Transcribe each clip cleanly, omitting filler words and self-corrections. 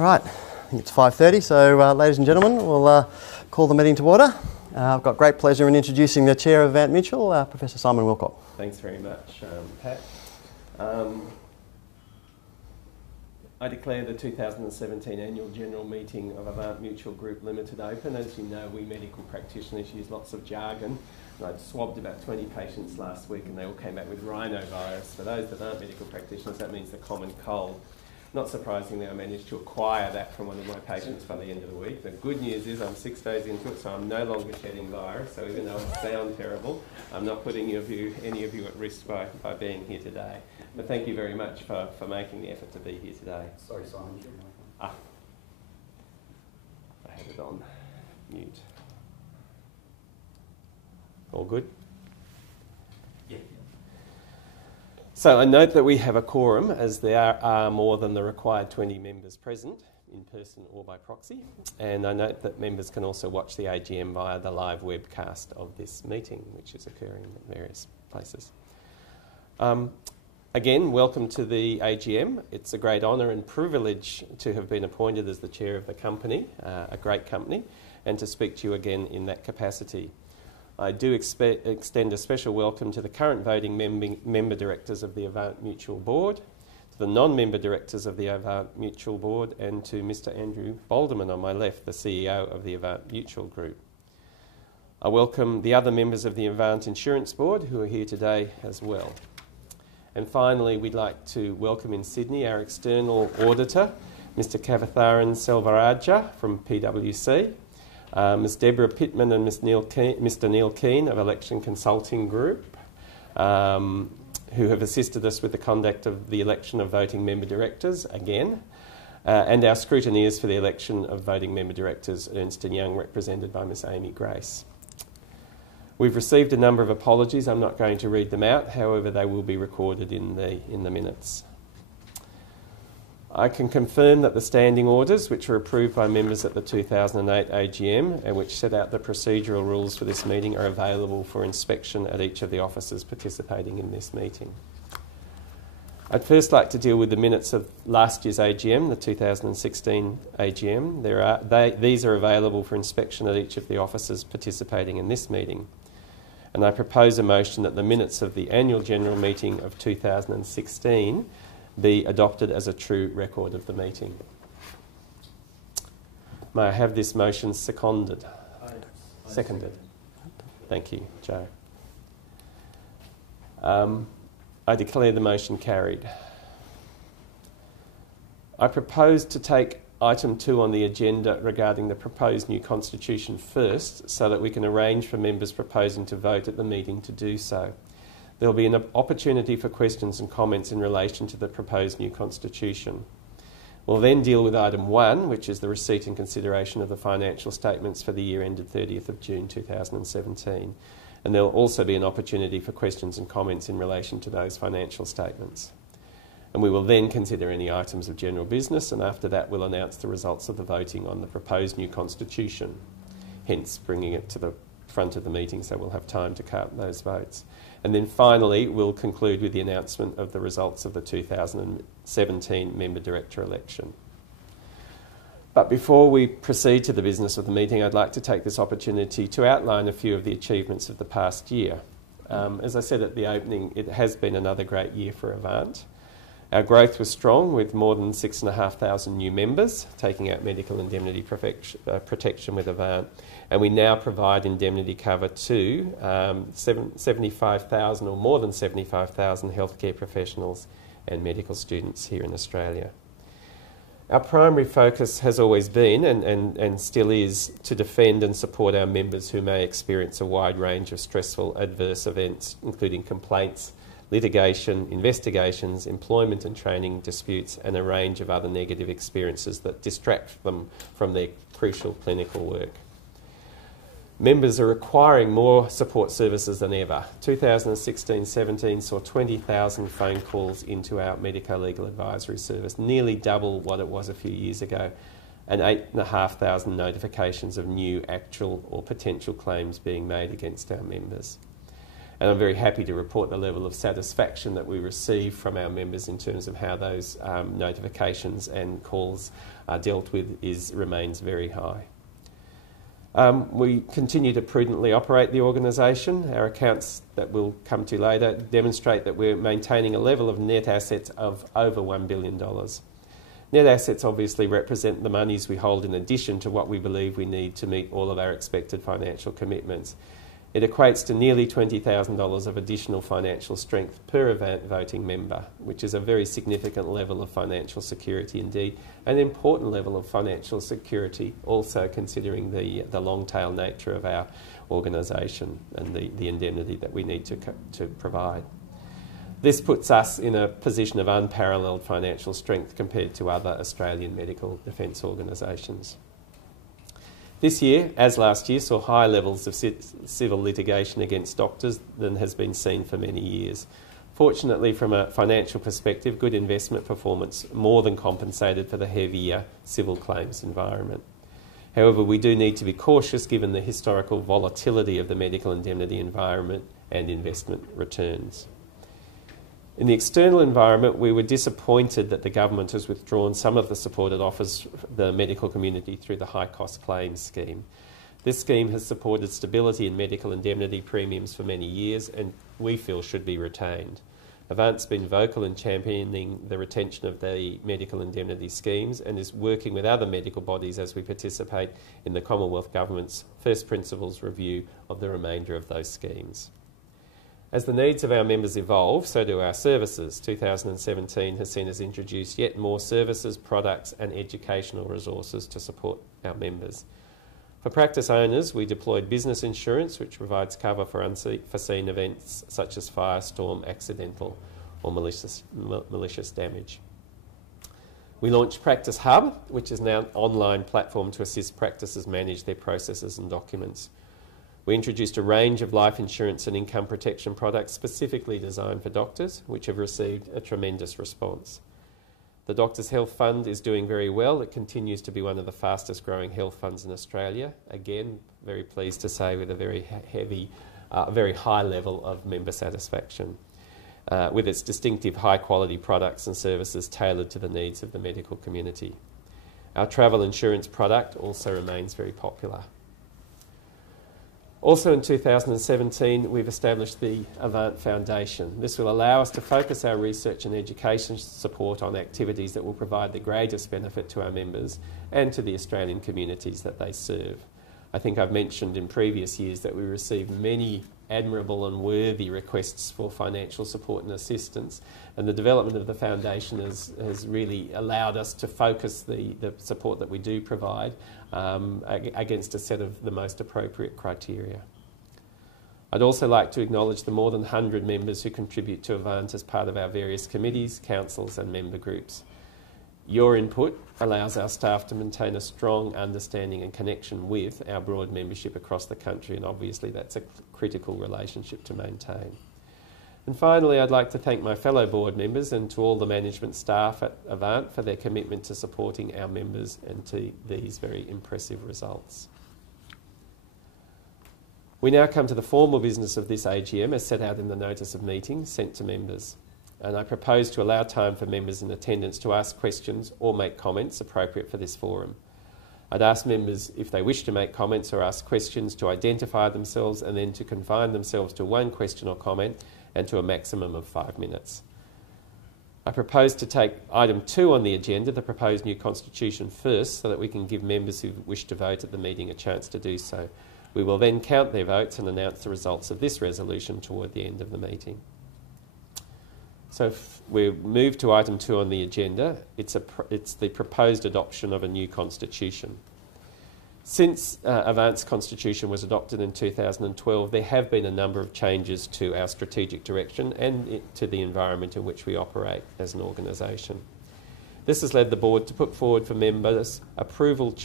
All right, I think it's 5:30, so ladies and gentlemen, we'll call the meeting to order. I've got great pleasure in introducing the Chair of Avant Mutual, Professor Simon Wilcock. Thanks very much, Pat. I declare the 2017 Annual General Meeting of Avant Mutual Group Limited open. As you know, we medical practitioners use lots of jargon. And I swabbed about 20 patients last week and they all came back with rhinovirus. For those that aren't medical practitioners, that means the common cold. Not surprisingly, I managed to acquire that from one of my patients by the end of the week. The good news is I'm 6 days into it, so I'm no longer shedding virus. So even though I sound terrible, I'm not putting any of you at risk by being here today. But thank you very much for making the effort to be here today. Sorry, Simon. I had it on mute. All good? Yeah. So I note that we have a quorum, as there are more than the required 20 members present, in person or by proxy. And I note that members can also watch the AGM via the live webcast of this meeting, which is occurring at various places. Again, welcome to the AGM. It's a great honour and privilege to have been appointed as the chair of the company, a great company, and to speak to you again in that capacity. I do extend a special welcome to the current voting member directors of the Avant Mutual Board, to the non-member directors of the Avant Mutual Board, and to Mr Andrew Balderman on my left, the CEO of the Avant Mutual Group. I welcome the other members of the Avant Insurance Board who are here today as well. And finally, we'd like to welcome in Sydney our external auditor, Mr Kavatharan Selvaraja from PwC, Ms Deborah Pittman and Mr Neil Keane of Election Consulting Group, who have assisted us with the conduct of the election of voting member directors again, and our scrutineers for the election of voting member directors, Ernst & Young, represented by Ms Amy Grace. We've received a number of apologies. I'm not going to read them out, however they will be recorded in the minutes. I can confirm that the standing orders, which were approved by members at the 2008 AGM and which set out the procedural rules for this meeting, are available for inspection at each of the offices participating in this meeting. I'd first like to deal with the minutes of last year's AGM, the 2016 AGM. These are available for inspection at each of the offices participating in this meeting. And I propose a motion that the minutes of the annual general meeting of 2016 be adopted as a true record of the meeting. May I have this motion seconded? Seconded. Thank you, Joe. I declare the motion carried. I propose to take item 2 on the agenda regarding the proposed new constitution first, so that we can arrange for members proposing to vote at the meeting to do so. There will be an opportunity for questions and comments in relation to the proposed new constitution. We'll then deal with item 1, which is the receipt and consideration of the financial statements for the year ended 30th of June 2017. And there will also be an opportunity for questions and comments in relation to those financial statements. And we will then consider any items of general business, and after that we'll announce the results of the voting on the proposed new constitution, hence bringing it to the front of the meeting so we'll have time to count those votes. And then finally we'll conclude with the announcement of the results of the 2017 member director election. But before we proceed to the business of the meeting, I'd like to take this opportunity to outline a few of the achievements of the past year. As I said at the opening, it has been another great year for Avant. Our growth was strong, with more than 6,500 new members taking out medical indemnity protection with Avant, and we now provide indemnity cover to 75,000 or more than 75,000 healthcare professionals and medical students here in Australia. Our primary focus has always been, and still is, to defend and support our members who may experience a wide range of stressful adverse events, including complaints, litigation, investigations, employment and training disputes, and a range of other negative experiences that distract them from their crucial clinical work. Members are requiring more support services than ever. 2016-17 saw 20,000 phone calls into our medico-legal advisory service, nearly double what it was a few years ago, and 8,500 notifications of new actual or potential claims being made against our members. And I'm very happy to report the level of satisfaction that we receive from our members in terms of how those notifications and calls are dealt with remains very high. We continue to prudently operate the organisation. Our accounts that we'll come to later demonstrate that we're maintaining a level of net assets of over $1 billion. Net assets obviously represent the monies we hold in addition to what we believe we need to meet all of our expected financial commitments. It equates to nearly $20,000 of additional financial strength per Avant voting member, which is a very significant level of financial security indeed, an important level of financial security also considering the long tail nature of our organisation and the indemnity that we need to provide. This puts us in a position of unparalleled financial strength compared to other Australian medical defence organisations. This year, as last year, saw higher levels of civil litigation against doctors than has been seen for many years. Fortunately, from a financial perspective, good investment performance more than compensated for the heavier civil claims environment. However, we do need to be cautious given the historical volatility of the medical indemnity environment and investment returns. In the external environment, we were disappointed that the government has withdrawn some of the support it offers the medical community through the high-cost claims scheme. This scheme has supported stability in medical indemnity premiums for many years and we feel should be retained. Avant's been vocal in championing the retention of the medical indemnity schemes and is working with other medical bodies as we participate in the Commonwealth Government's first principles review of the remainder of those schemes. As the needs of our members evolve, so do our services. 2017 has seen us introduce yet more services, products and educational resources to support our members. For practice owners, we deployed business insurance, which provides cover for unforeseen events such as fire, storm, accidental or malicious damage. We launched Practice Hub, which is now an online platform to assist practices manage their processes and documents. We introduced a range of life insurance and income protection products specifically designed for doctors, which have received a tremendous response. The Doctors' Health Fund is doing very well. It continues to be one of the fastest growing health funds in Australia. Again, very pleased to say with a very high level of member satisfaction, with its distinctive high quality products and services tailored to the needs of the medical community. Our travel insurance product also remains very popular. Also in 2017, we've established the Avant Foundation. This will allow us to focus our research and education support on activities that will provide the greatest benefit to our members and to the Australian communities that they serve. I think I've mentioned in previous years that we received many admirable and worthy requests for financial support and assistance, and the development of the foundation has really allowed us to focus the support that we do provide against a set of the most appropriate criteria. I'd also like to acknowledge the more than 100 members who contribute to Avant as part of our various committees, councils and member groups. Your input allows our staff to maintain a strong understanding and connection with our broad membership across the country, and obviously that's a critical relationship to maintain. And finally, I'd like to thank my fellow board members and to all the management staff at Avant for their commitment to supporting our members and to these very impressive results. We now come to the formal business of this AGM as set out in the notice of meeting sent to members. And I propose to allow time for members in attendance to ask questions or make comments appropriate for this forum. I'd ask members, if they wish to make comments or ask questions, to identify themselves and then to confine themselves to one question or comment and to a maximum of 5 minutes. I propose to take item 2 on the agenda, the proposed new constitution, first, so that we can give members who wish to vote at the meeting a chance to do so. We will then count their votes and announce the results of this resolution toward the end of the meeting. So if we move to item 2 on the agenda. It's the proposed adoption of a new constitution. Since Avant's constitution was adopted in 2012, there have been a number of changes to our strategic direction and to the environment in which we operate as an organisation. This has led the board to put forward for members approval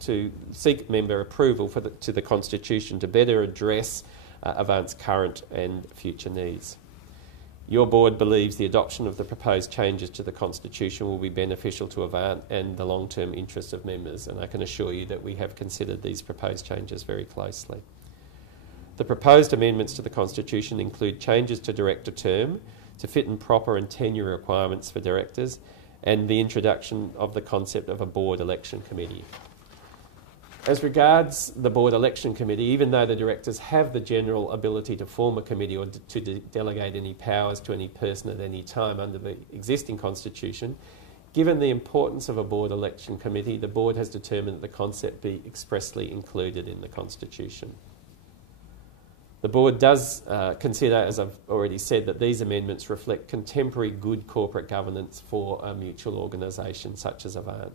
to seek member approval to the constitution to better address Avant's current and future needs. Your board believes the adoption of the proposed changes to the constitution will be beneficial to Avant and the long-term interests of members, and I can assure you that we have considered these proposed changes very closely. The proposed amendments to the Constitution include changes to director term to fit in proper and tenure requirements for directors, and the introduction of the concept of a board election committee. As regards the board election committee, even though the directors have the general ability to form a committee or to delegate any powers to any person at any time under the existing Constitution, given the importance of a board election committee, the board has determined that the concept be expressly included in the Constitution. The board does consider, as I've already said, that these amendments reflect contemporary good corporate governance for a mutual organisation such as Avant.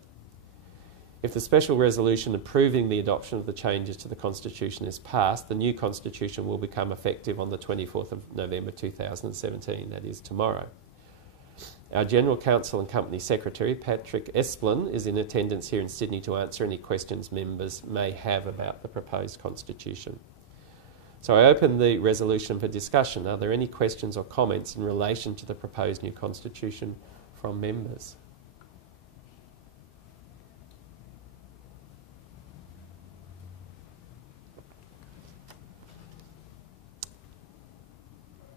If the special resolution approving the adoption of the changes to the Constitution is passed, the new Constitution will become effective on the 24th of November 2017, that is tomorrow. Our General Counsel and Company Secretary, Patrick Esplin, is in attendance here in Sydney to answer any questions members may have about the proposed Constitution. So I open the resolution for discussion. Are there any questions or comments in relation to the proposed new Constitution from members?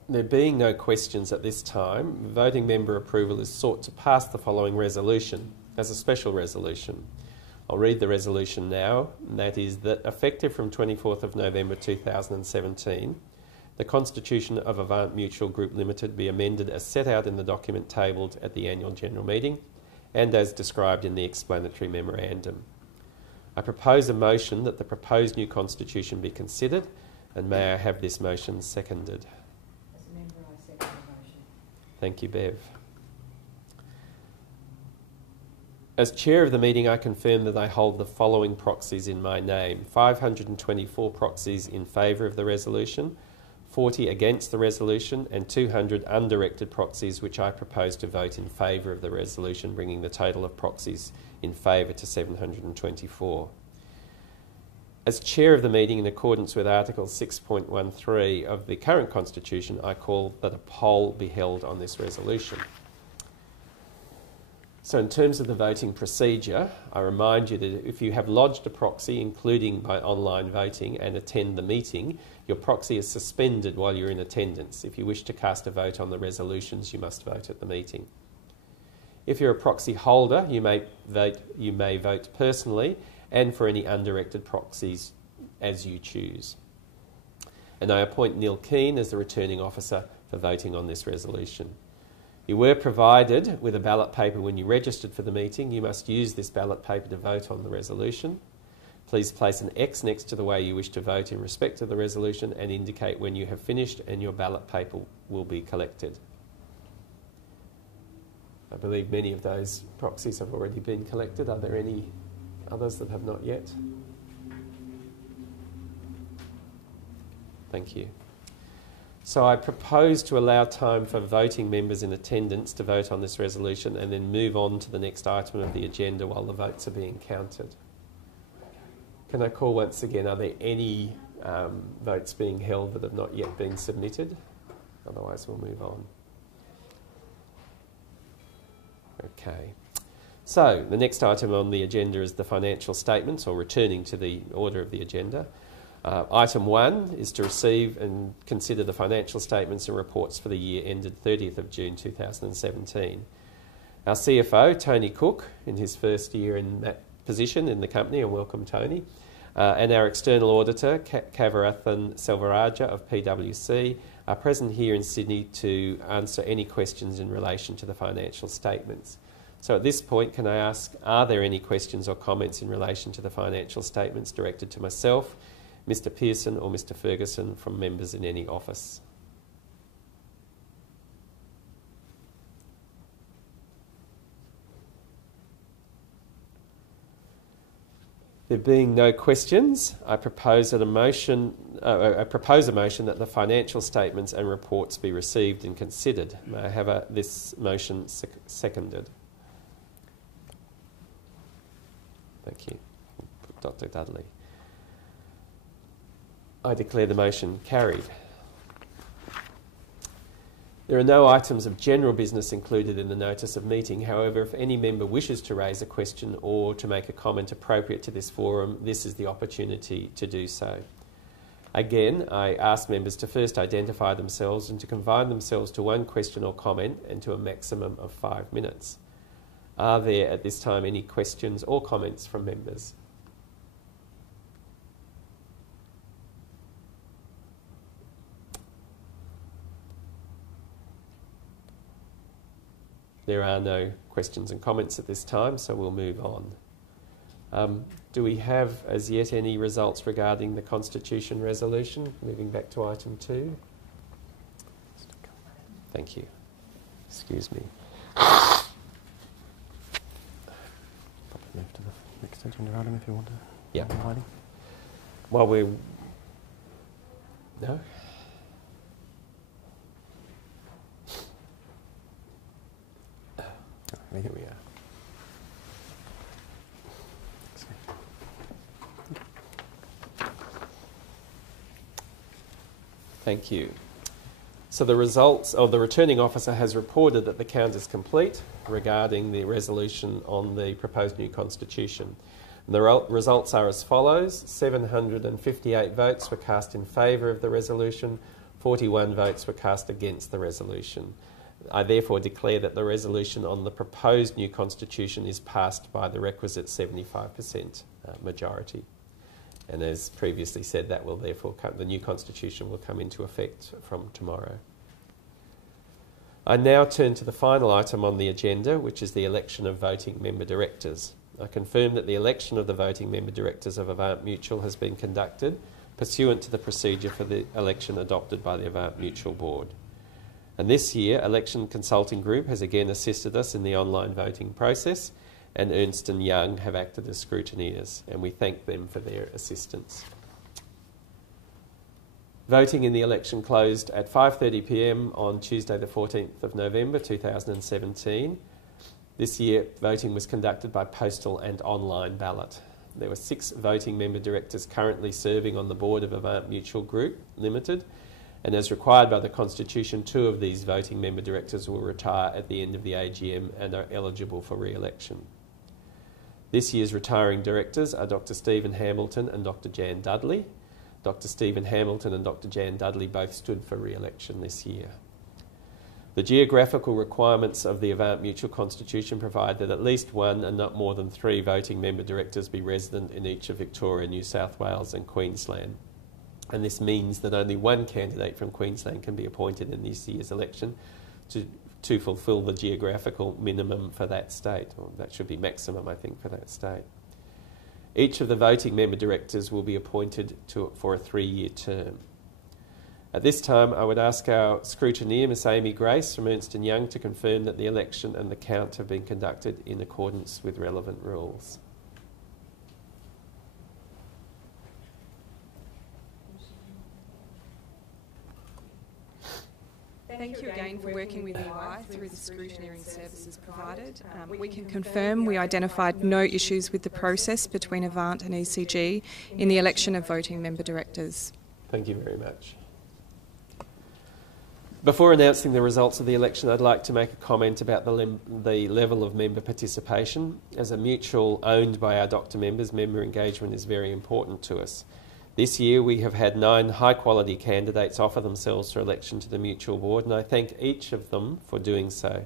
There being no questions at this time, voting member approval is sought to pass the following resolution as a special resolution. I'll read the resolution now, and that is that effective from 24th of November 2017, the Constitution of Avant Mutual Group Limited be amended as set out in the document tabled at the annual general meeting and as described in the explanatory memorandum. I propose a motion that the proposed new Constitution be considered, and may I have this motion seconded? As a member, I second the motion. Thank you, Bev. As chair of the meeting, I confirm that I hold the following proxies in my name: 524 proxies in favour of the resolution, 40 against the resolution, and 200 undirected proxies which I propose to vote in favour of the resolution, bringing the total of proxies in favour to 724. As chair of the meeting, in accordance with Article 6.13 of the current Constitution, I call that a poll be held on this resolution. So in terms of the voting procedure, I remind you that if you have lodged a proxy, including by online voting, and attend the meeting, your proxy is suspended while you're in attendance. If you wish to cast a vote on the resolutions, you must vote at the meeting. If you're a proxy holder, you may vote personally and for any undirected proxies as you choose. And I appoint Neil Keane as the returning officer for voting on this resolution. You were provided with a ballot paper when you registered for the meeting. You must use this ballot paper to vote on the resolution. Please place an X next to the way you wish to vote in respect of the resolution and indicate when you have finished, and your ballot paper will be collected. I believe many of those proxies have already been collected. Are there any others that have not yet? Thank you. So I propose to allow time for voting members in attendance to vote on this resolution and then move on to the next item of the agenda while the votes are being counted. Can I call once again, are there any votes being held that have not yet been submitted? Otherwise we'll move on. Okay. So the next item on the agenda is the financial statements, or returning to the order of the agenda. Item 1 is to receive and consider the financial statements and reports for the year ended 30th of June 2017. Our CFO, Tony Cook, in his first year in that position in the company, and welcome Tony, and our external auditor, Kavarathan Selvaraja of PwC, are present here in Sydney to answer any questions in relation to the financial statements. So at this point, can I ask, are there any questions or comments in relation to the financial statements directed to myself, Mr Pearson or Mr Ferguson, from members in any office? There being no questions, I propose a motion that the financial statements and reports be received and considered. May I have this motion seconded? Thank you, Dr Dudley. I declare the motion carried. There are no items of general business included in the notice of meeting. However, if any member wishes to raise a question or to make a comment appropriate to this forum, this is the opportunity to do so. Again, I ask members to first identify themselves and to confine themselves to one question or comment and to a maximum of 5 minutes. Are there at this time any questions or comments from members? There are no questions and comments at this time, so we'll move on. Do we have as yet any results regarding the Constitution resolution? Moving back to item 2. Thank you. Excuse me. Probably move to the next agenda item if you want to. Yeah. while waiting. While we're... No? Here we are. Thank you. So the results of the returning officer has reported that the count is complete regarding the resolution on the proposed new constitution. And the results are as follows. 758 votes were cast in favour of the resolution, 41 votes were cast against the resolution. I therefore declare that the resolution on the proposed new constitution is passed by the requisite 75% majority. And as previously said, that will therefore the new constitution will come into effect from tomorrow. I now turn to the final item on the agenda, which is the election of voting member directors. I confirm that the election of the voting member directors of Avant Mutual has been conducted pursuant to the procedure for the election adopted by the Avant Mutual Board. And this year, Election Consulting Group has again assisted us in the online voting process, and Ernst & Young have acted as scrutineers, and we thank them for their assistance. Voting in the election closed at 5:30 p.m. on Tuesday the 14th of November 2017. This year, voting was conducted by postal and online ballot. There were 6 voting member directors currently serving on the board of Avant Mutual Group Limited, and as required by the Constitution, 2 of these voting member directors will retire at the end of the AGM and are eligible for re-election. This year's retiring directors are Dr. Stephen Hamilton and Dr. Jan Dudley. Dr. Stephen Hamilton and Dr. Jan Dudley both stood for re-election this year. The geographical requirements of the Avant Mutual Constitution provide that at least 1 and not more than 3 voting member directors be resident in each of Victoria, New South Wales and Queensland. And this means that only 1 candidate from Queensland can be appointed in this year's election to fulfil the geographical minimum for that state, or that should be maximum, I think, for that state. Each of the voting member directors will be appointed for a 3-year term. At this time, I would ask our scrutineer, Miss Amy Grace from Ernst & Young, to confirm that the election and the count have been conducted in accordance with relevant rules. Thank you again for working with EY through the scrutineering services provided. We can confirm we identified no issues with the process between Avant and ECG in the election of voting member directors. Thank you very much. Before announcing the results of the election, I'd like to make a comment about the level of member participation. As a mutual owned by our doctor members, member engagement is very important to us. This year we have had 9 high-quality candidates offer themselves for election to the Mutual Board, and I thank each of them for doing so.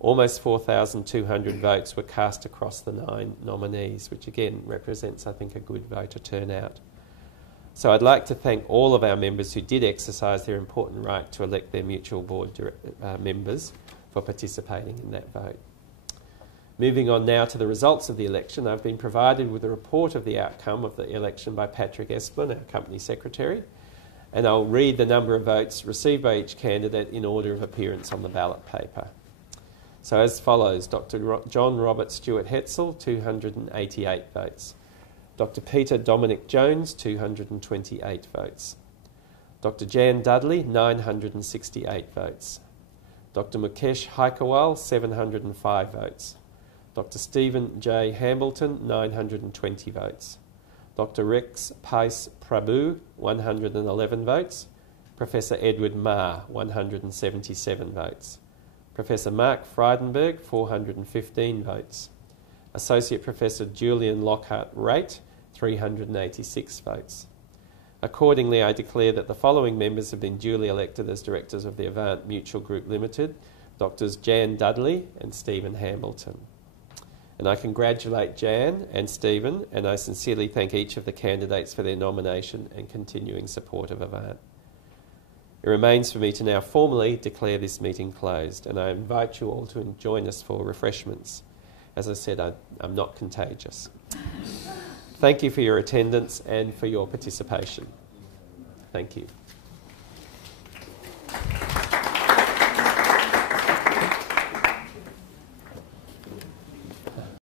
Almost 4,200 votes were cast across the 9 nominees, which again represents, I think, a good voter turnout. So I'd like to thank all of our members who did exercise their important right to elect their Mutual Board members for participating in that vote. Moving on now to the results of the election, I've been provided with a report of the outcome of the election by Patrick Esplin, our Company Secretary, and I'll read the number of votes received by each candidate in order of appearance on the ballot paper. So as follows: Dr. John Robert Stewart Hetzel, 288 votes. Dr. Peter Dominic Jones, 228 votes. Dr. Jan Dudley, 968 votes. Dr. Mukesh Haikawal, 705 votes. Dr. Stephen J. Hambleton, 920 votes. Dr. Rex Pais Prabhu, 111 votes. Professor Edward Ma, 177 votes. Professor Mark Frydenberg, 415 votes. Associate Professor Julian Lockhart-Raitt, 386 votes. Accordingly, I declare that the following members have been duly elected as directors of the Avant Mutual Group Limited: Drs. Jan Dudley and Stephen Hambleton. And I congratulate Jan and Stephen, and I sincerely thank each of the candidates for their nomination and continuing support of Avant. It remains for me to now formally declare this meeting closed, and I invite you all to join us for refreshments. As I said, I'm not contagious. Thank you for your attendance and for your participation. Thank you.